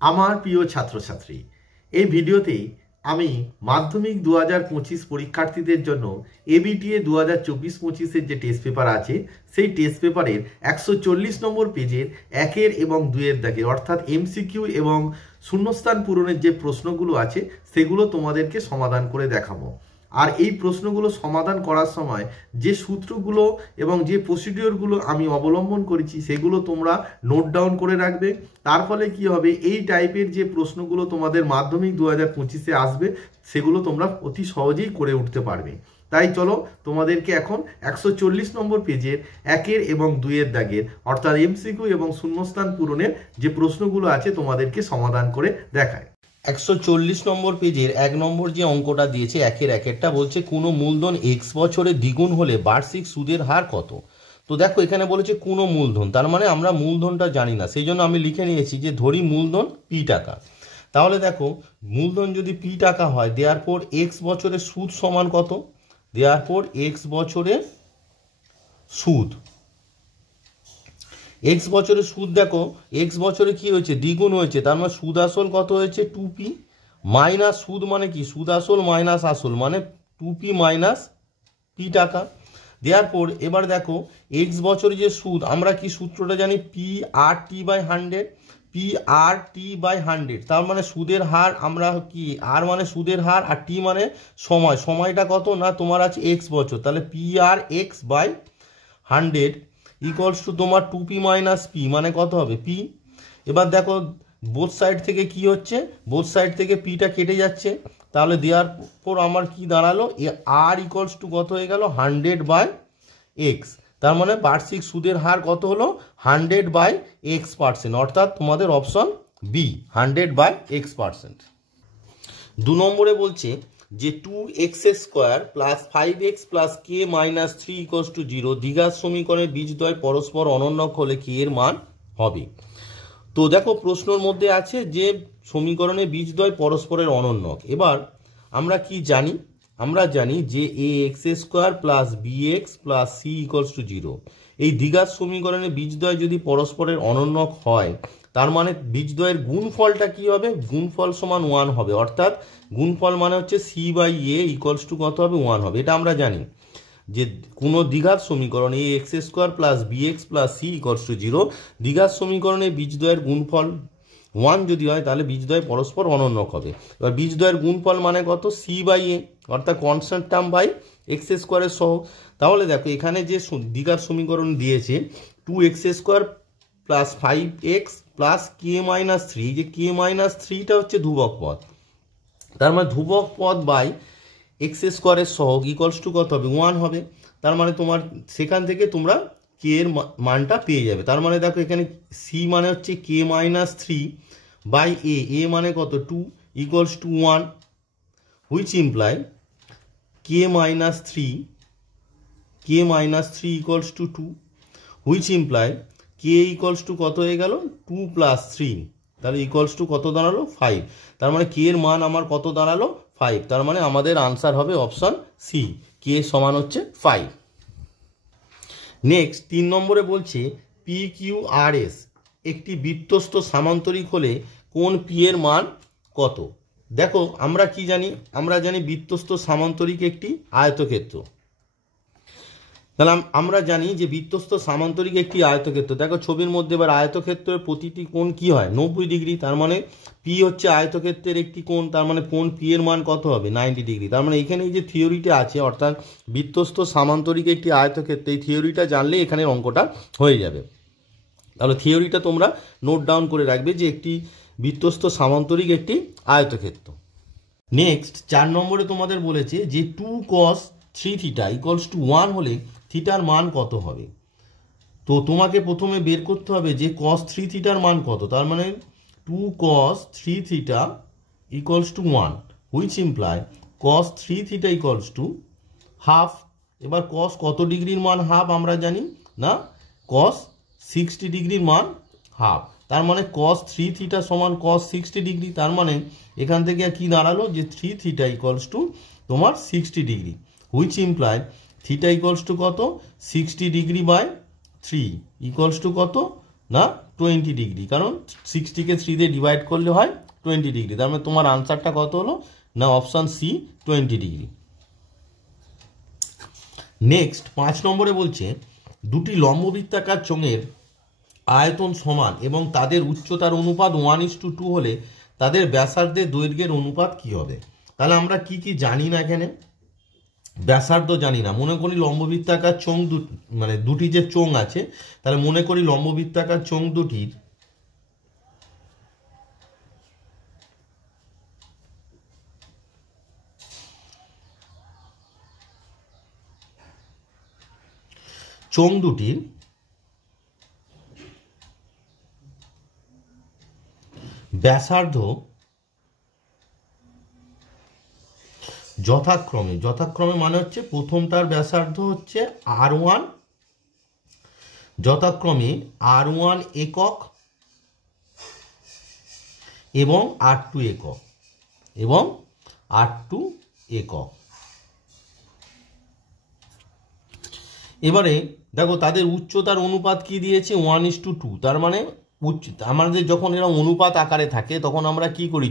আমার প্রিয় ছাত্রছাত্রী, এই ভিডিওতেই আমি মাধ্যমিক 2025 পরীক্ষার্থীদের জন্য এবিটিএ 2024-25 যে টেস্ট পেপার আছে সেই টেস্ট পেপারের 140 নম্বর পেজের 1 এবং 2 দাগের অর্থাৎ এমসিকিউ এবং শূন্যস্থান পূরণের যে প্রশ্নগুলো আছে সেগুলো তোমাদেরকে সমাধান করে দেখাবো। আর এই প্রশ্নগুলো সমাধান করার সময় যে সূত্রগুলো এবং যে প্রসিডিওরগুলো আমি অবলম্বন করেছি সেগুলো তোমরা নোট ডাউন করে রাখবে। তার ফলে কি হবে, এই টাইপের যে প্রশ্নগুলো তোমাদের মাধ্যমিক 2025-এ আসবে সেগুলো তোমরা অতি সহজেই করে উঠতে পারবে। তাই চলো তোমাদেরকে এখন 140 নম্বর পেজের 1 এবং 2 দাগের অর্থাৎ এমসিকিউ এবং শূন্যস্থান পূরণের যে প্রশ্নগুলো আছে তোমাদেরকে সমাধান করে দেখায়। 140 নম্বর পেজের 1 নম্বর যে অঙ্কটা দিয়েছে 1-1 বলছে কোনো মূলধন এক্স বছরে দ্বিগুণ হলে বার্ষিক সুদের হার কত। তো দেখো এখানে বলেছে কোনো মূলধন, তার মানে আমরা মূলধনটা জানি না, সেই জন্য আমি লিখে নিয়েছি যে ধরি মূলধন পি টাকা। তাহলে দেখো মূলধন যদি পি টাকা হয়, দেওয়ার পর এক্স বছরের সুদ সমান কত, দেওয়ার পর এক্স বছরের সুদ, এক্স বছরের সুদ দেখো এক্স বছরে কি হয়েছে, দ্বিগুণ হয়েছে, তার মানে সুদ আসল কত হয়েছে 2p মাইনাস সুদ মানে কি সুদ আসল মাইনাস আসল মানে 2p মাইনাস পি টাকা। দেওয়ার পর এবার দেখো এক্স বছরে যে সুদ, আমরা কি সূত্রটা জানি, P R T by 100, P R T by 100, তার মানে সুদের হার আমরা কি, আর মানে সুদের হার আর টি মানে সময়, সময়টা কত না তোমার আছে এক্স বছর, তাহলে P R x by 100 equals to তোমার 2p মাইনাস পি মানে কত হবে পি। এবার দেখো বোথ সাইড থেকে কি হচ্ছে, বোথ সাইড থেকে পিটা কেটে যাচ্ছে, তাহলে দেওয়ার পর আমার কি দাঁড়ালো, আর ইকুয়ালস টু কত হয়ে গেল 100 বাই এক্স, তার মানে বার্ষিক সুদের হার কত হলো 100 বাই x%, অর্থাৎ তোমাদের অপশন বি 100 বাই x%। 2 নম্বরে বলছে যে 2x² plus 5x plus k minus 3 equals to 0 দ্বিঘাত সমীকরণের বীজদ্বয় পরস্পর অনন্যক হলে k এর মান হবে। তো দেখো প্রশ্নের মধ্যে আছে যে সমীকরণে বীজদ্বয় পরস্পরের অনন্যক। এবার আমরা কি জানি, আমরা জানি যে ax² plus bx plus c equals to 0, এই দ্বিঘাত সমীকরণে বীজদ্বয় যদি পরস্পরের অনন্যক হয় তার মানে বীজদ্বয়ের গুণফলটা কি হবে, গুণফল সমান 1 হবে, অর্থাৎ গুণফল মানে হচ্ছে c বাই a ইকুয়ালস টু কত হবে 1 হবে। এটা আমরা জানি যে কোনো দ্বিঘাত সমীকরণ ax² plus bx plus c equals to 0, দ্বিঘাত সমীকরণে বীজদ্বয়ের গুণফল 1 যদি হয় তাহলে বীজদ্বয় পরস্পর অনন্যক হবে। এবার বীজদ্বয়ের গুণফল মানে কত, c বাই a অর্থাৎ কনস্ট্যান্ট টার্ম বাই x² এর সহ। তাহলে দেখো এখানে যে দ্বিঘাত সমীকরণ দিয়েছে 2x² plus 5x plus k minus 3, যে k মাইনাস 3টা হচ্ছে ধ্রুবক পদ, তার মানে ধ্রুবক পদ বাই x² এর সহগ ইকুয়ালস টু কত হবে 1 হবে। তার মানে তোমার সেখান থেকে তোমরা k এর মানটা পেয়ে যাবে। তার মানে দেখো এখানে c মানে হচ্ছে k মাইনাস 3 বাই a মানে কত 2 equals to 1, which imply k minus 3 equals to 2, which imply k equals to কত হয়ে গেল 2 প্লাস 3, তাহলে ইকুয়ালস টু কত দাঁড়ালো 5, তার মানে k এর মান আমার কত দাঁড়ালো 5, তার মানে আমাদের আনসার হবে অপশন সি, k সমান হচ্ছে 5। নেক্সট 3 নম্বরে বলছে PQRS একটি বৃত্তস্থ সামান্তরিক হলে কোন p এর মান কত। দেখো আমরা কি জানি, আমরা জানি বৃত্তস্থ সামান্তরিক একটি আয়তক্ষেত্র, তাহলে আমরা জানি যে বৃত্তস্থ সামান্তরিক একটি আয়তক্ষেত্র। দেখো ছবির মধ্যে এবার আয়তক্ষেত্রের প্রতিটি কোণ কি হয় 90 ডিগ্রি, তার মানে পি হচ্ছে আয়তক্ষেত্রের একটি কোণ, তার মানে কোণ পি এর মান কত হবে 90 ডিগ্রি। তার মানে এখানে এই যে থিওরিটা আছে অর্থাৎ বৃত্তস্থ সামান্তরিক একটি আয়তক্ষেত্র, এই থিওরিটা জানলে এখানে অঙ্কটা হয়ে যাবে। তাহলে থিওরিটা তোমরা নোট ডাউন করে রাখবে যে একটি বৃত্তস্থ সামান্তরিক একটি আয়তক্ষেত্র। নেক্সট 4 নম্বরে তোমাদের বলেছে যে 2 cos 3 থিটা ইকুয়ালস টু 1 হলে থিটার মান কত হবে। তো তোমাকে প্রথমে বের করতে হবে যে cos 3 থিটার মান কত, তার মানে 2 cos 3 theta equals two 1, which imply cos 3 theta equals to half. এবার cos কত ডিগ্রির মান হাফ আমরা জানি না, cos 60 ডিগ্রির মান হাফ, তার মানে cos 3 থিটা সমান cos 60 ডিগ্রি, তার মানে এখান থেকে কি দাঁড়ালো যে 3 থিটা ইকুয়ালস টু তোমার 60 degree, which imply theta equals to কত 60 ডিগ্রি বাই 3 ইকুয়ালস টু কত না 20 ডিগ্রি, কারণ 60কে 3 দিয়ে ডিভাইড করলে হয় 20 ডিগ্রি। তার মানে তোমার আনসারটা কত হলো না অপশান সি 20 ডিগ্রি। নেক্সট 5 নম্বরে বলছে দুটি লম্ববৃত্তাকার চোঙের আয়তন সমান এবং তাদের উচ্চতার অনুপাত 1:2 হলে তাদের ব্যাসার্ধের দৈর্ঘ্যের অনুপাত কি হবে। তাহলে আমরা কি কি জানি না, এখানে ব্যাসার্ধ জানি না। মনে করি লম্ববৃত্তাকার চোঙ মানে দুটি যে চোঙ আছে, তাহলে মনে করি লম্ববৃত্তাকার চোঙ দুটির ব্যাসার্ধ যথাক্রমে মানে হচ্ছে প্রথমটার ব্যাসার্ধ হচ্ছে R1, যথাক্রমে R1 একক এবং R2 একক এবারে দেখো তাদের উচ্চতার অনুপাত কি দিয়েছে 1:2। তার মানে আমাদের যখন এরা অনুপাত আকারে থাকে তখন আমরা কি করি,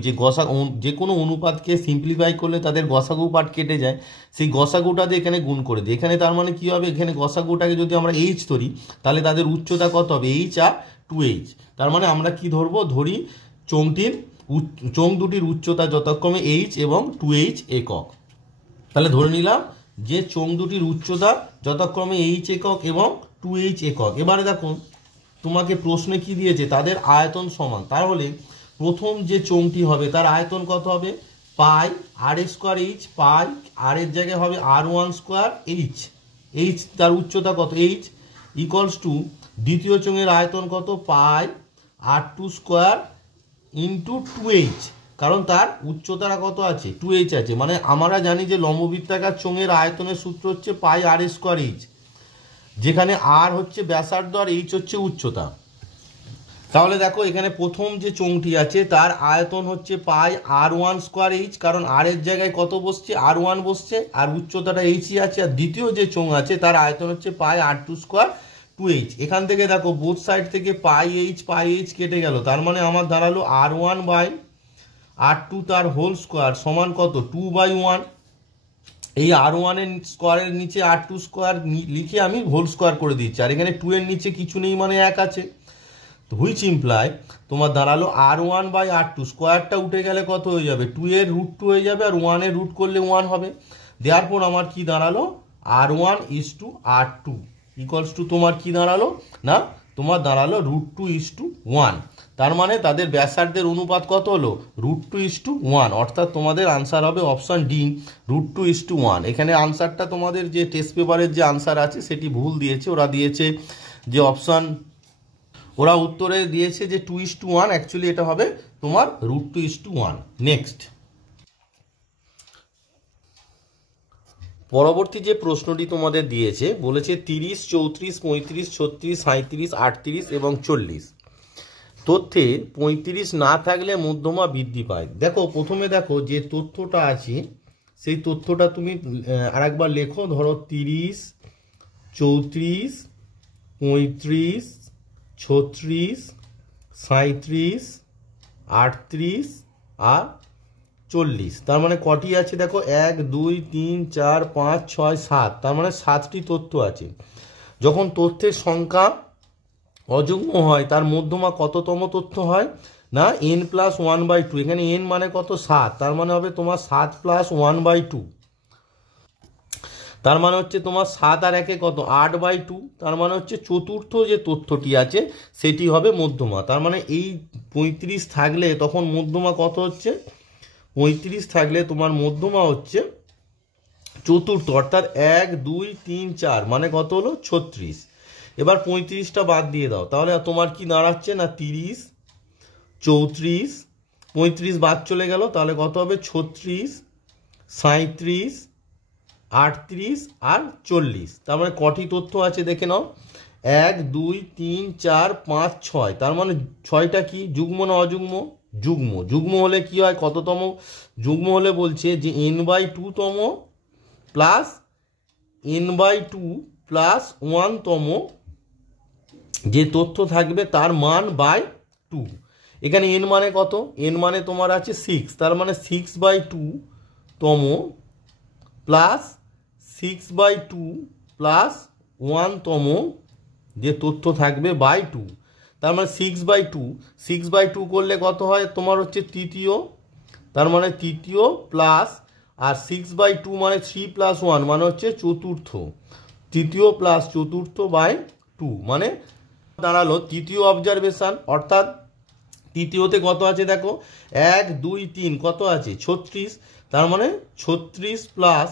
যে কোনো অনুপাতকে সিম্পলিফাই করলে তাদের গসাগু পার্ট কেটে যায়, সেই গসাগুটা দিয়ে এখানে গুণ করে দিই। এখানে তার মানে কি হবে, এখানে গসাগুটাকে যদি আমরা এইচ ধরি তাহলে তাদের উচ্চতা কত হবে, এইচ আর 2h। তার মানে আমরা কি ধরবো, ধরি চোঙ দুটির উচ্চতা যথাক্রমে এইচ এবং 2h একক। তাহলে ধরে নিলাম যে চোঙ দুটির উচ্চতা যথাক্রমে এইচ একক এবং 2h একক। এবারে দেখো তোমাকে প্রশ্নে কি দিয়েছে, তাদের আয়তন সমান। তাহলে প্রথম যে চোঙটি হবে তার আয়তন কত হবে, পাই r²h, পাই আর এর জায়গায় হবে r1²h, h তার উচ্চতা কত h, ইকুয়ালস টু দ্বিতীয় চোঙের আয়তন কত, পাই r2² ইন্টু 2h, কারণ তার উচ্চতাটা কত আছে 2h আছে। মানে আমরা জানি যে লম্ববৃত্তাকার চোঙের আয়তনের সূত্র হচ্ছে পাই r²h, যেখানে আর হচ্ছে ব্যাসার্ধ আর এইচ হচ্ছে উচ্চতা। তাহলে দেখো এখানে প্রথম যে চোঙটি আছে তার আয়তন হচ্ছে পাই r1²h, কারণ আর এর জায়গায় কত বসছে, r1 বসছে আর উচ্চতাটা এইচই আছে। আর দ্বিতীয় যে চোঙ আছে তার আয়তন হচ্ছে পাই r2²2h। এখান থেকে দেখো বোথ সাইড থেকে পাই এইচ কেটে গেল, তার মানে আমার দাঁড়ালো r1/r2 তার হোল স্কোয়ার সমান কত, 2/1। এই r1 এর স্কোয়ারের নিচে r2² লিখে আমি হোল স্কোয়ার করে দিচ্ছি, আর এখানে 2 এর নিচে কিছু নেই মানে 1 আছে। তো হুইচ ইমপ্লাই তোমার দাঁড়ালো r1/r2, স্কোয়ারটা উঠে গেলে কত হয়ে যাবে, 2 এর √2 হয়ে যাবে, আর 1 এর রুট করলে 1 হবে। দেয়ারপর আমার কি দাঁড়ালো, r1:r2 ইকুয়ালস টু তোমার কি দাঁড়ালো না, তোমার দাঁড়ালো √2:1। তার মানে তাদের ব্যাসার্ধের অনুপাত কত হলো, √2:1। অর্থাৎ তোমাদের আনসার হবে অপশান ডি, √2:1। এখানে আনসারটা তোমাদের যে টেস্ট পেপারের যে আনসার আছে সেটি ভুল দিয়েছে। ওরা দিয়েছে যে অপশান, ওরা উত্তরে দিয়েছে যে 2:1, অ্যাকচুয়ালি এটা হবে তোমার √2:1। নেক্সট পরবর্তী যে প্রশ্নটি তোমাদের দিয়েছে বলেছে 30, 34, 35, 36, 37, 38 এবং 40 তথ্যে 35 না থাকলে মধ্যমা বৃদ্ধি পায়। দেখো প্রথমে দেখো যে তথ্যটা আছে সেই তথ্যটা তুমি আরেকবার লেখো। ধরো 30, 34, 35, 36, 37, 38 আর 40। তার মানে কটি আছে দেখো, 1, 2, 3, 4, 5, 6, 7। তার মানে 7টি তথ্য আছে। যখন তথ্যের সংখ্যা অযুগ্ম হয় তার মধ্যমা কততম তথ্য হয় না, n+1/2। এখানে n মানে কত, 7। তার মানে হবে তোমার 7 + 1/2। তার মানে হচ্ছে তোমার 7 আর 1 কত, 8/2। তার মানে হচ্ছে চতুর্থ যে তথ্যটি আছে সেটি হবে মধ্যমা। তার মানে এই 35 থাকলে তখন মধ্যমা কত হচ্ছে, 35 থাকলে তোমার মধ্যমা হচ্ছে চতুর্থ, অর্থাৎ 1, 2, 3, 4 মানে কত হলো 36। এবার 35টা বাদ দিয়ে দাও, তাহলে তোমার কি দাঁড়াচ্ছে না 30, 34, 35 বাদ চলে গেল, তাহলে কত হবে 36, 37, 38 আর 40। তার মানে কটি তথ্য আছে দেখে নাও, 1, 2, 3, 4, 5, 6। তার মানে 6টা কি যুগ্ম না অযুগ্ম, যুগ্ম। যুগ্ম হলে কি হয়, কততম যুগ্ম হলে বলছে যে n/2 তম প্লাস n/2 + 1 তম যে তথ্য থাকবে তার মান বাই 2। এখানে n মানে কত, n মানে তোমার আছে 6, তার মানে 6/2 তম প্লাস 6/2 প্লাস 1 তম যে তথ্য থাকবে বাই 2। তার মানে 6/2 করলে কত হয় তোমার হচ্ছে তৃতীয়, তার মানে তৃতীয় প্লাস, আর 6/2 মানে 3 + 1 মানে হচ্ছে চতুর্থ, তৃতীয় প্লাস চতুর্থ বাই 2 মানে দাঁড়ালো তৃতীয় অবজারভেশন। অর্থাৎ তৃতীয়তে কত আছে দেখো 1 2 3 কত আছে 36, তার মানে 36 প্লাস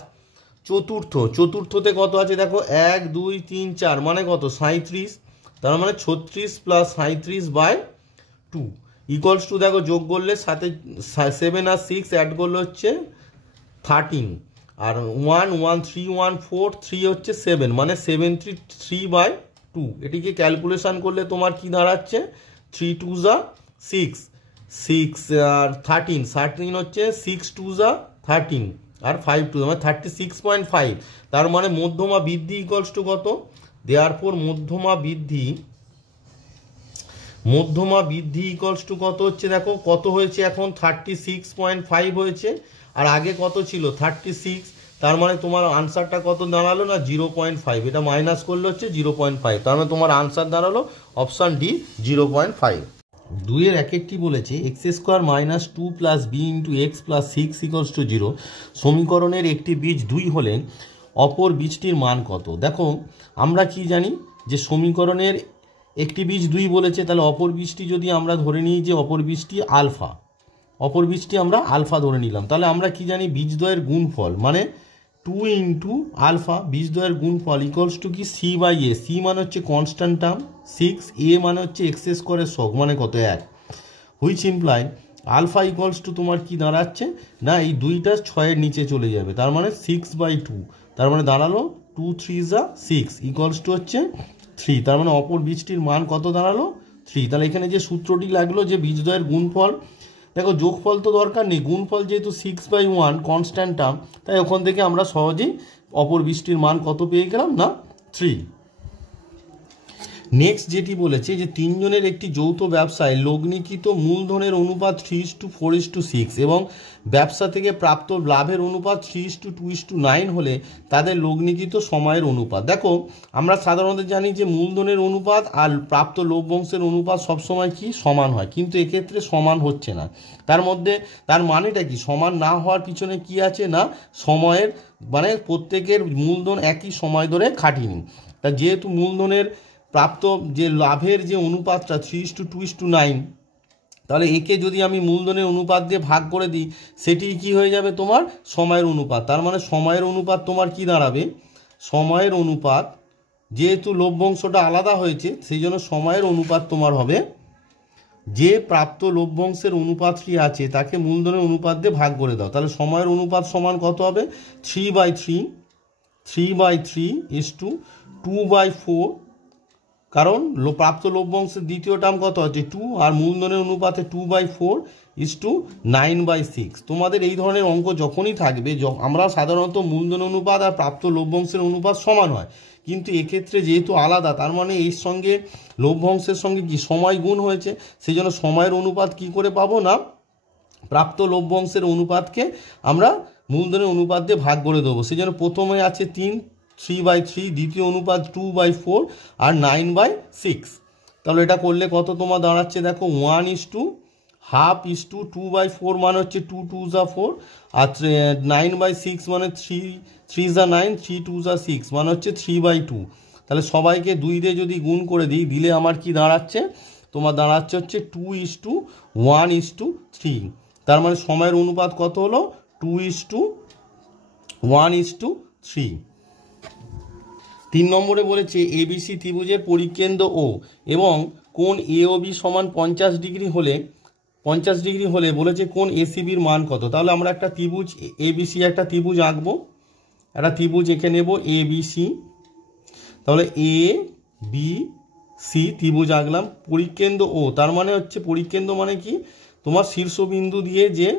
চতুর্থতে কত আছে দেখো 1 2 3 4 মানে কত 37, তার মানে 36 প্লাস 37/2 ইকুয়ালস টু দেখো যোগ করলে সাথে 7 আর 6 অ্যাড করলে হচ্ছে 13, আর 1 1 3 1 4 3 হচ্ছে 7 মানে 73/2। এটিকে ক্যালকুলেশন করলে তোমার কি দাঁড়াচ্ছে 3 2 6 6 আর 13 হচ্ছে 6 2 13 আর 5 2 মানে 36.5। তার মানে মধ্যমা বৃদ্ধি ইকুয়ালস টু কত, দেয়ারপর মধ্যমা বৃদ্ধি ইকুয়ালস টু কত হচ্ছে দেখো কত হয়েছে এখন 36.5 হয়েছে, আর আগে কত ছিল 36, তার মানে তোমার আনসারটা কত দাঁড়ালো না 0.5, এটা মাইনাস করলে হচ্ছে 0.5, তার মানে তোমার আনসার দাঁড়ালো অপশান ডি 0.5। 2-এর একেরটি বলেছে x² - 2 + b × x + 6 = 0। সমীকরণের একটি বীজ 2 হলে অপর বীজটির মান কত। দেখো আমরা কি জানি যে সমীকরণের একটি বীজ 2 বলেছে, তাহলে অপর বীজটি যদি আমরা ধরে নিই যে অপর বীজটি আলফা, অপর বীজটি আমরা আলফা ধরে নিলাম, তাহলে আমরা কি জানি বীজদ্বয়ের গুণফল মানে 2 × আলফা, বীজদ্বয়ের গুণফল ইকুয়ালস টু কি c/a, c মানে হচ্ছে কনস্ট্যান্ট টার্ম 6, a মানে হচ্ছে x² শক মানে কত 1, which imply alpha equals to তোমার কি দাঁড়াচ্ছে না এই 2টা 6-এর নিচে চলে যাবে, তার মানে 6/2, তার মানে দাঁড়ালো 2 3 6 ইকুয়ালস টু হচ্ছে 3, তার মানে অপর বীজটির মান কত দাঁড়ালো 3। তাহলে এখানে যে সূত্রটি লাগলো যে বীজদ্বয়ের গুণফল, দেখো যোগফল তো দরকার নেই, গুণফল যেহেতু 6/1 কনস্ট্যান্ট টার্ম, তাই ওখান থেকে আমরা সহজেই অপর বীজটির মান কত পেয়ে গেলাম না 3। নেক্সট যেটি বলেছে যে 3 জনের একটি যৌথ ব্যবসায় লগ্নিকৃত মূলধনের অনুপাত 3:4:6 এবং ব্যবসা থেকে প্রাপ্ত লাভের অনুপাত 3:2:9 হলে তাদের লগ্নিকৃত সময়ের অনুপাত। দেখো আমরা সাধারণত জানি যে মূলধনের অনুপাত আর প্রাপ্ত লভ্যাংশের অনুপাত সবসময় কি সমান হয়, কিন্তু এক্ষেত্রে সমান হচ্ছে না। তার মানেটা কি সমান না হওয়ার পিছনে কি আছে না সময়ের মানে প্রত্যেকের মূলধন একই সময় ধরে খাটিনি, তা যেহেতু মূলধনের প্রাপ্ত যে লাভের যে অনুপাতটা 3:2:9, তাহলে একে যদি আমি মূলধনের অনুপাত দিয়ে ভাগ করে দিই সেটি কি হয়ে যাবে তোমার সময়ের অনুপাত। তার মানে সময়ের অনুপাত তোমার কি দাঁড়াবে, সময়ের অনুপাত যেহেতু লভ্যাংশটা আলাদা হয়েছে সেই জন্য সময়ের অনুপাত তোমার হবে যে প্রাপ্ত লভ্যাংশের অনুপাতটি আছে তাকে মূলধনের অনুপাত দিয়ে ভাগ করে দাও, তাহলে সময়ের অনুপাত সমান কত হবে 3/3 কারণ প্রাপ্ত লভ্যাংশের দ্বিতীয় টার্ম কত আছে 2 আর মূলধনের অনুপাতে 2/4 9/6। তোমাদের এই ধরনের অঙ্ক যখনই থাকবে আমরা সাধারণত মূলধন অনুপাত আর প্রাপ্ত লভ্যাংশের অনুপাত সমান হয়, কিন্তু এক্ষেত্রে যেহেতু আলাদা তার মানে এর সঙ্গে লভ্যাংশের সঙ্গে কি সময় গুণ হয়েছে, সেই জন্য সময়ের অনুপাত কি করে পাবো না প্রাপ্ত লভ্যাংশের অনুপাতকে আমরা মূলধনের অনুপাত দিয়ে ভাগ করে দেবো। সেই জন্য প্রথমে আছে 3/3, দ্বিতীয় অনুপাত 2/4 আর 9/6। তাহলে এটা করলে কত তোমার দাঁড়াচ্ছে দেখো 1:2 মানে হচ্ছে 2 2 4, আর 9/6 মানে 3 3 9, 3 2 6 মানে হচ্ছে 3/2। তাহলে সবাইকে 2 দিয়ে যদি গুণ করে দিলে আমার কি দাঁড়াচ্ছে তোমার দাঁড়াচ্ছে হচ্ছে 2:1:3। তার মানে সময়ের অনুপাত কত হলো 2:1:3। 3 নম্বরে বলেছে ABC ত্রিভুজের পরিকেন্দ্র ও এবং কোণ AOB সমান 50 ডিগ্রি হলে বলেছে কোণ ACBর মান কত। তাহলে আমরা একটা ত্রিভুজ ABC একটা ত্রিভুজ আঁকবো, একটা ত্রিভুজ এঁকে নেব ABC, তাহলে ABC ত্রিভুজ আঁকলাম, পরিকেন্দ্র ও তার মানে হচ্ছে পরিকেন্দ্র মানে কি তোমার শীর্ষবিন্দু দিয়ে যে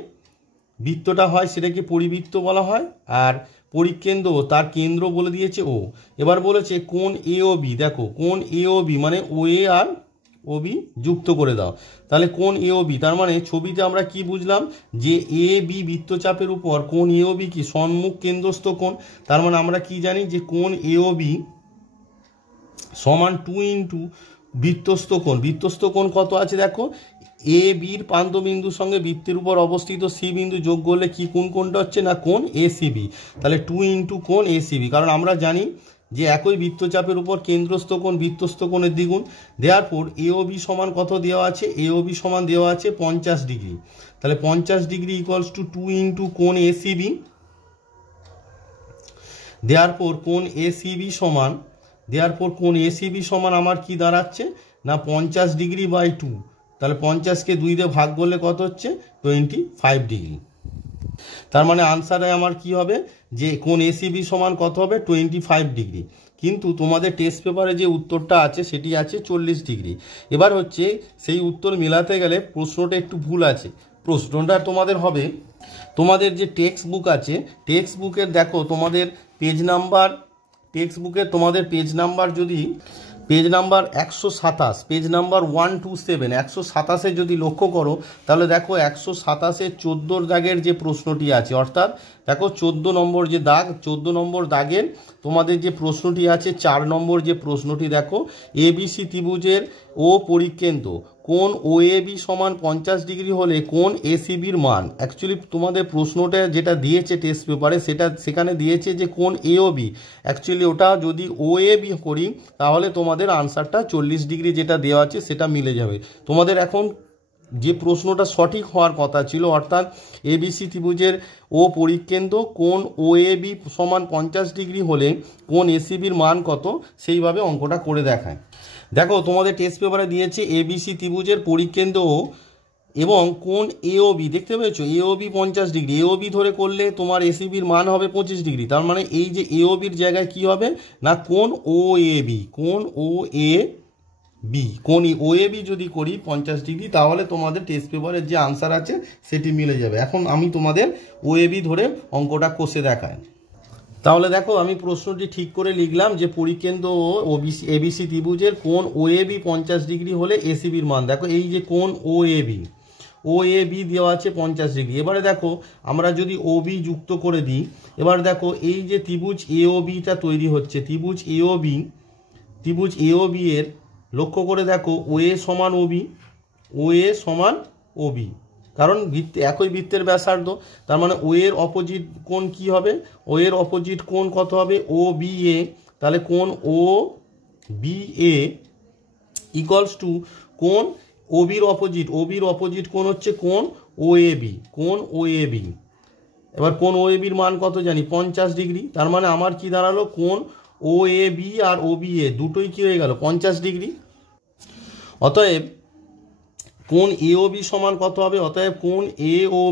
বৃত্তটা হয় সেটাকে পরিবৃত্ত বলা হয়, আর পরিকেন্দ্র তার কেন্দ্র বলে দিয়েছে ও। এবার বলেছে কোণ এ ও বি, দেখো কোণ এ ও বি মানে ও এ আর ও বি যুক্ত করে দাও। তাহলে কোণ এ ও বি, তার মানে ছবিতে আমরা কি বুঝলাম যে এ বি বৃত্তচাপের উপর কোণ এ ও বি কি সম্মুখ কেন্দ্রস্থ কোণ। তার মানে আমরা কি জানি যে কোণ এ ও বি সমান 2 ইন্টু বৃত্তস্থ কোণ। বৃত্তস্থ কোণ কত আছে দেখো, এ বির প্রান্তবিন্দুর সঙ্গে বৃত্তের উপর অবস্থিত সি বিন্দু যোগ করলে কি কোণটা হচ্ছে না কোণ এ সি বি। তাহলে 2 ইন্টু কোণ এ সি বি, কারণ আমরা জানি যে একই বৃত্তচাপের উপর কেন্দ্রস্থ কোণ বৃত্তস্থ কোণের দ্বিগুণ। দেয়ারফর এ ও বি সমান কত দেওয়া আছে, এ ও বি সমান দেওয়া আছে 50 ডিগ্রি। তাহলে 50 ডিগ্রি ইকুয়ালস টু 2 ইন্টু কোণ এ সি বি। দেয়ারফর কোণ এ সি বি সমান, দেয়ারফর কোণ এ সি বি সমান আমার কি দাঁড়াচ্ছে না 50 ডিগ্রি বাই 2। তাহলে 50কে 2 দিয়ে ভাগ করলে কত হচ্ছে 25 ডিগ্রি। তার মানে আনসারে আমার কি হবে যে কোণ এসিবি সমান কত হবে 25 ডিগ্রি। কিন্তু তোমাদের টেস্ট পেপারে যে উত্তরটা আছে সেটি আছে 40 ডিগ্রি। এবার হচ্ছে সেই উত্তর মেলাতে গেলে প্রশ্নটা একটু ভুল আছে। প্রশ্নটা তোমাদের হবে, তোমাদের যে টেক্সট বুক আছে টেক্সট বুকের দেখো তোমাদের পেজ নাম্বার, টেক্সট বুকের তোমাদের পেজ নাম্বার যদি পেজ নাম্বার 127, পেজ নাম্বার 127 127 যদি লক্ষ্য করো তাহলে দেখো 127 14 দাগের যে প্রশ্নটি আছে, অর্থাৎ দেখো 14 নম্বর যে দাগ, 14 নম্বর দাগের তোমাদের যে প্রশ্নটি আছে 4 নম্বর যে প্রশ্নটি দেখো, এবিসি ত্রিভুজের ও পরিকেন্দ্র কোণ ও এ বি সমান 50 ডিগ্রি হলে কোণ এসিবির মান। অ্যাকচুয়ালি তোমাদের প্রশ্নটা যেটা দিয়েছে টেস্ট পেপারে সেখানে দিয়েছে যে কোণ এ ও বি, অ্যাকচুয়ালি ওটা যদি ও এ বি করি তাহলে তোমাদের আনসারটা 40 ডিগ্রি যেটা দেওয়া আছে সেটা মিলে যাবে। তোমাদের এখন যে প্রশ্নটা সঠিক হওয়ার কথা ছিল, অর্থাৎ এবিসি ত্রিভুজের ও পরিকেন্দ্র কোণ ও এ বি সমান 50 ডিগ্রি হলে কোণ এসিবির মান কত, সেইভাবে অঙ্কটা করে দেখায়। দেখো তোমাদের টেস্ট পেপারে দিয়েছে এবিসি ত্রিভুজের পরিকেন্দ্র এবং কোণ এ ও বি, দেখতে পেয়েছো এ ও বি 50 ডিগ্রি, এ ও বি ধরে করলে তোমার এসিবির মান হবে 25 ডিগ্রি। তার মানে এই যে এ ও বির জায়গায় কি হবে না কোণ ও এ বি, কোণ ও এ বি, কোণ ও এ বি যদি করি 50 ডিগ্রি তাহলে তোমাদের টেস্ট পেপারের যে আনসার আছে সেটি মিলে যাবে। এখন আমি তোমাদের ও এ বি ধরে অঙ্কটা কষে দেখাই। তাহলে দেখো আমি প্রশ্নটি ঠিক করে লিখলাম যে পরিকেন্দ্র ও এবিসি ত্রিভুজের কোণ ও এ বি 50 ডিগ্রি হলে এসিবির মান। দেখো এই যে কোণ ও এ বি দেওয়া আছে 50 ডিগ্রি। এবারে দেখো আমরা যদি ও বি যুক্ত করে দিই, এবার দেখো এই যে ত্রিভুজ এ ও বিটা তৈরি হচ্ছে, ত্রিভুজ এ ও বি এর লক্ষ্য করে দেখো ও এ সমান ও বি, ও এ সমান ও বি, কারণ একই বৃত্তের ব্যাসার্ধ। তার মানে ও এর অপোজিট কোণ কি হবে, ও এর অপোজিট কোণ কত হবে ও বি এ। তাহলে কোণ ও বি এ ইকুয়ালস টু কোণ ও বির অপোজিট কোণ হচ্ছে কোণ ও এ বি, কোণ ও এ বি। এবার কোণ ও এ বির মান কত জানি 50 ডিগ্রি। তার মানে আমার কি দাঁড়ালো কোণ ও A B R O B A দুটোই কি হয়ে গেল 50 ডিগ্রি। অতএব কোণ এ ও বি সমান কত হবে, অতএব কোণ এ ও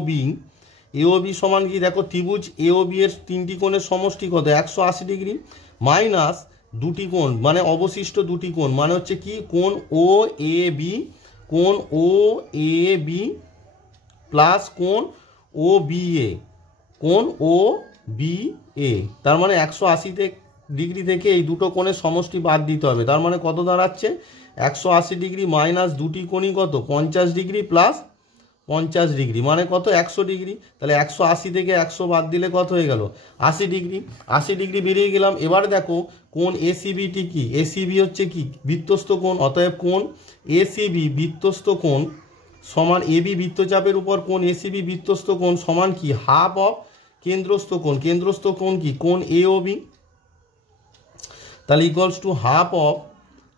বি সমান কি দেখো ত্রিভুজ এ ও বি এর তিনটি কোণের সমষ্টি কত 180 ডিগ্রি মাইনাস দুটি কোণ মানে অবশিষ্ট দুটি কোণ মানে হচ্ছে কি কোণ ও এ বি প্লাস কোণ ও বি এ, কোণ ও বি এ। তার মানে 180 ডিগ্রি থেকে এই দুটো কোণের সমষ্টি বাদ দিতে হবে। তার মানে কত দাঁড়াচ্ছে 180 ডিগ্রি মাইনাস দুটি কোণই কত 50 ডিগ্রি প্লাস 50 ডিগ্রি মানে কত 100 ডিগ্রি। তাহলে 180 থেকে 100 বাদ দিলে কত হয়ে গেল 80 ডিগ্রি, 80 ডিগ্রি বেরিয়ে গেলাম। এবার দেখো কোণ এসিবিটি কি, এসিবি হচ্ছে কি বৃত্তস্থ কোণ, অতএব কোণ এসিবি বৃত্তস্থ কোণ সমান এবি বৃত্তচাপের উপর কোণ এসিবি বৃত্তস্থ কোণ সমান কি হাফ অফ কেন্দ্রস্থ কোণ, কেন্দ্রস্থ কোণ কি কোণ এ ও বি। তাহলে equals to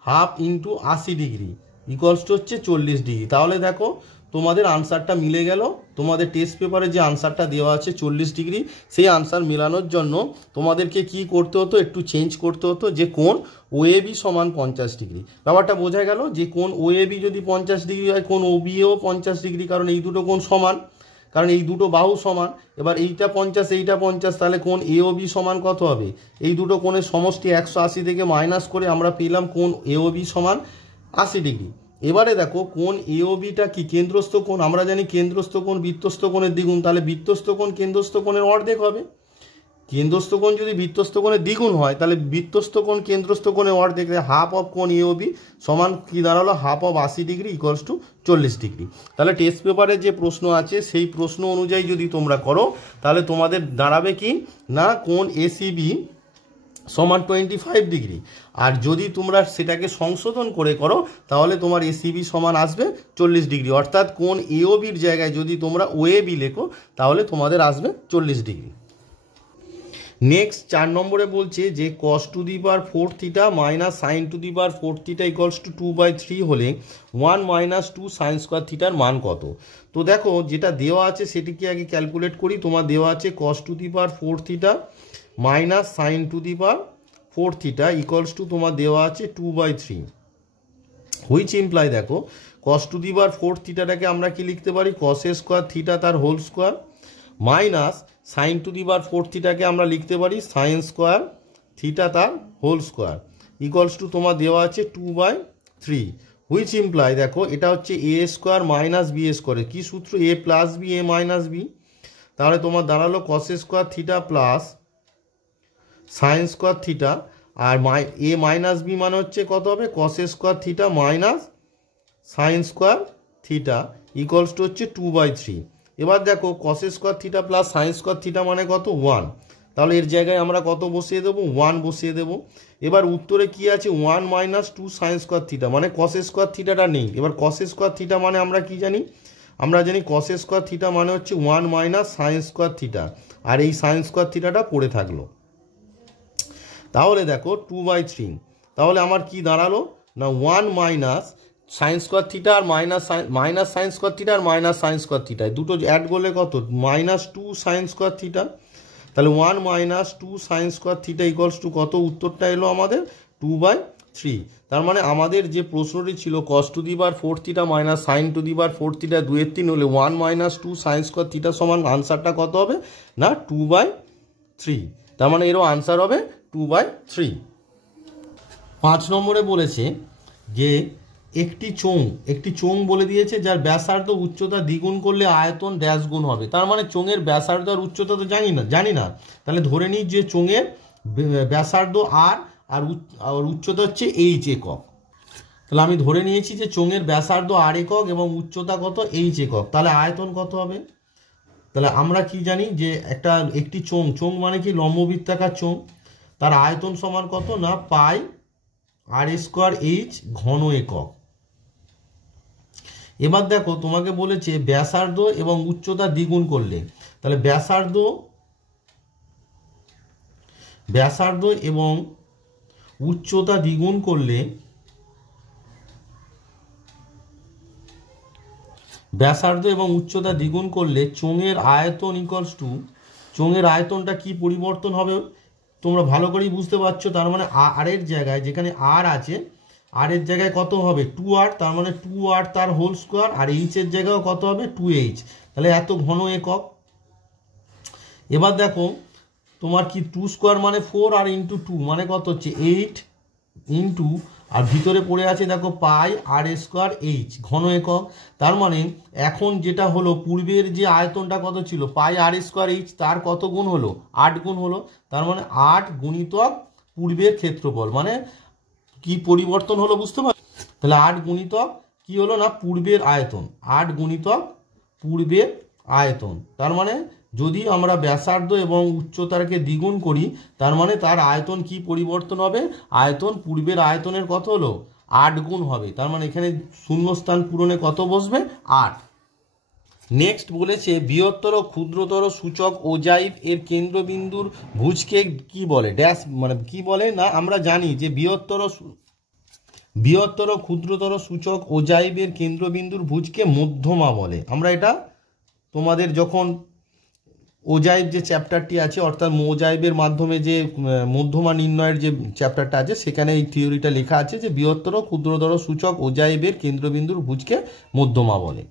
half into 80 degree equals to হচ্ছে 40 ডিগ্রি। তাহলে দেখো তোমাদের আনসারটা মিলে গেল। তোমাদের টেস্ট পেপারে যে আনসারটা দেওয়া আছে 40 ডিগ্রি, সেই আনসার মেলানোর জন্য তোমাদেরকে কি করতে হতো, একটু চেঞ্জ করতে হতো যে কোণ ও এ বি সমান 50 ডিগ্রি। ব্যাপারটা বোঝা গেল যে কোণ ও এ বি যদি 50 ডিগ্রি হয় কোণ ও বি এও 50 ডিগ্রি, কারণ এই দুটো কোণ সমান, কারণ এই দুটো বাহু সমান। এবার এইটা 50 এইটা 50, তাহলে কোণ এ ও বি সমান কত হবে, এই দুটো কোণের সমষ্টি 180 থেকে মাইনাস করে আমরা পেলাম কোণ এ ও বি সমান 80 ডিগ্রি। এবারে দেখো কোণ এ ও বিটা কি কেন্দ্রস্থ কোণ, আমরা জানি কেন্দ্রস্থ কোণ বৃত্তস্থ কোণের দ্বিগুণ, তাহলে বৃত্তস্থ কোণ কেন্দ্রস্থ কোণের অর্ধেক হবে। কেন্দ্রস্থ কোণ যদি বৃত্তস্থ কোণে দ্বিগুণ হয় তাহলে বৃত্তস্থ কোণ কেন্দ্রস্থ কোণে অর্ধেক, হাফ অফ কোণ এওবি সমান কি দাঁড়ালো, half of 80 degree equals to 40 degree. তাহলে টেস্ট পেপারে যে প্রশ্ন আছে সেই প্রশ্ন অনুযায়ী যদি তোমরা করো তাহলে তোমাদের দাঁড়াবে কি না, কোণ এসিবি সমান 25 ডিগ্রি। আর যদি তোমরা সেটাকে সংশোধন করে করো তাহলে তোমার এসিবি সমান আসবে 40 ডিগ্রি, অর্থাৎ কোণ এওবির জায়গায় যদি তোমরা ওএবি লেখো তাহলে তোমাদের আসবে 40 ডিগ্রি। নেক্সট 4 নম্বরে বলছে যে cos to the power 4 theta minus sine to the power 4 theta equals two 2/3 হলে 1 মাইনাস 2 সাইন স্কোয়ার থিটার মান কত। তো দেখো যেটা দেওয়া আছে সেটিকে আগে ক্যালকুলেট করি। তোমার দেওয়া আছে cos to the power 4 theta minus sine to the power 4 theta equals to তোমার দেওয়া আছে 2/3, হুইচ ইমপ্লাই দেখো cos টু দি পাওয়ার 4 থিটাটাকে আমরা কি লিখতে পারি, cos এ স্কোয়ার থিটা তার whole square minus sine to the power 4 থিটাকে আমরা লিখতে পারি সাইন স্কোয়ার থিটা তার হোল স্কোয়ার ইকুয়ালস টু তোমার দেওয়া আছে 2/3, হুইচ ইমপ্লাই দেখো এটা হচ্ছে এ স্কোয়ার মাইনাস বি স্কোয়ারের কি সূত্র, A plus B A minus B. তাহলে তোমার দাঁড়ালো cos এ square theta plus sine square theta, আর এ মাইনাস বি মানে হচ্ছে কত হবে, cos এ square theta minus sine square theta equals to হচ্ছে 2/3। এবার দেখো cos এ square theta plus sine square theta মানে কত 1, তাহলে এর জায়গায় আমরা কত বসিয়ে দেবো 1 বসিয়ে দেবো। এবার উত্তরে কি আছে 1 মাইনাস 2 সাইন স্কোয়ার থিটা মানে cos এ স্কোয়ার থিটাটা নেই। এবার cos এ স্কোয়ার থিটা মানে আমরা কি জানি, আমরা জানি cos এ স্কোয়ার থিটা মানে হচ্ছে 1 মাইনাস সাইন স্কোয়ার থিটা, আর এই সাইন স্কোয়ার থিটাটা পড়ে থাকলো। তাহলে দেখো 2/3, তাহলে আমার কি দাঁড়ালো না 1 মাইনাস সাইন স্কোয়ার থিটা আর মাইনাস সাইন স্কোয়ার থিটা আর মাইনাস সাইন স্কোয়ার থিটা দুটো অ্যাড করলে কত মাইনাস 2 সাইন স্কোয়ার থিটা, তাহলে 1 minus 2 sign square theta equals to কত, উত্তরটা এলো আমাদের 2/3। তার মানে আমাদের যে প্রশ্নটি ছিল cos to the power 4 theta minus sine to the power 4 theta 2/3 হলে 1 মাইনাস 2 সাইন স্কোয়ার থিটা সমান আনসারটা কত হবে না 2/3, তার মানে এরও আনসার হবে 2/3। 5 নম্বরে বলেছে যে একটি চোঙ বলে দিয়েছে যার ব্যাসার্ধ উচ্চতা দ্বিগুণ করলে আয়তন ড্যাশ গুণ হবে। তার মানে চোঙের ব্যাসার্ধ আর উচ্চতা তো জানি না, তাহলে ধরে নিই যে চোঙের ব্যাসার্ধ আর উচ্চতা হচ্ছে এইচ একক। তাহলে আমি ধরে নিয়েছি যে চোঙের ব্যাসার্ধ আর একক এবং উচ্চতা কত এইচ একক, তাহলে আয়তন কত হবে। তাহলে আমরা কি জানি যে একটি চোঙ মানে কি লম্ববৃত্তাকার চোঙ, তার আয়তন সমান কত না পাই আর স্কোয়ার এইচ ঘন একক। এবার দেখো তোমাকে বলেছে ব্যাসার্ধ এবং উচ্চতা দ্বিগুণ করলে, তাহলে ব্যাসার্ধ এবং উচ্চতা দ্বিগুণ করলে চোঙের আয়তন ইকুয়ালস টু, চোঙের আয়তনটা কি পরিবর্তন হবে তোমরা ভালো করেই বুঝতে পারছো। তার মানে আর এর জায়গায় যেখানে আর আছে আর এর জায়গায় কত হবে 2r, তার মানে 2r তার হোল স্কোয়ার, আর এইচ এর জায়গায় কত হবে 2h, তাহলে এত ঘন একক। এবার দেখো তোমার কি 2 স্কোয়ার মানে 4 আর ইন্টু 2 মানে কত হচ্ছে 8 ইন্টু, আর ভিতরে পড়ে আছে দেখো পাই আর স্কোয়ার এইচ ঘন একক। তার মানে এখন যেটা হলো পূর্বের যে আয়তনটা কত ছিল পাই আর স্কোয়ার এইচ তার কত গুণ হলো 8 গুণ হলো, তার মানে 8 গুণিতক পূর্বের ক্ষেত্রফল, মানে কি পরিবর্তন হলো বুঝতে পারছো। তাহলে 8 গুণিতক কি হলো না পূর্বের আয়তন, 8 গুণিতক পূর্বের আয়তন। তার মানে যদি আমরা ব্যাসার্ধ এবং উচ্চতাকে দ্বিগুণ করি তার মানে তার আয়তন কি পরিবর্তন হবে, আয়তন পূর্বের আয়তনের কত হলো 8 গুণ হবে। তার মানে এখানে শূন্যস্থান পূরণে কত বসবে 8। নেক্সট বলেছে বৃহত্তর ক্ষুদ্রতর সূচক ওজাইভ এর কেন্দ্রবিন্দুর ভুজকে কি বলে ড্যাশ, মানে কি বলে না আমরা জানি যে বৃহত্তর ক্ষুদ্রতর সূচক ওজাইভ এর কেন্দ্রবিন্দুর ভুজকে মধ্যমা বলে। আমরা এটা তোমাদের যখন ওজাইভ যে চ্যাপ্টারটি আছে অর্থাৎ ওজাইভের মাধ্যমে যে মধ্যমা নির্ণয়ের যে চ্যাপ্টারটা আছে সেখানে এই থিওরিটা লেখা আছে যে বৃহত্তর ক্ষুদ্রতর সূচক ওজাইভের কেন্দ্রবিন্দুর ভুজকে মধ্যমা বলে।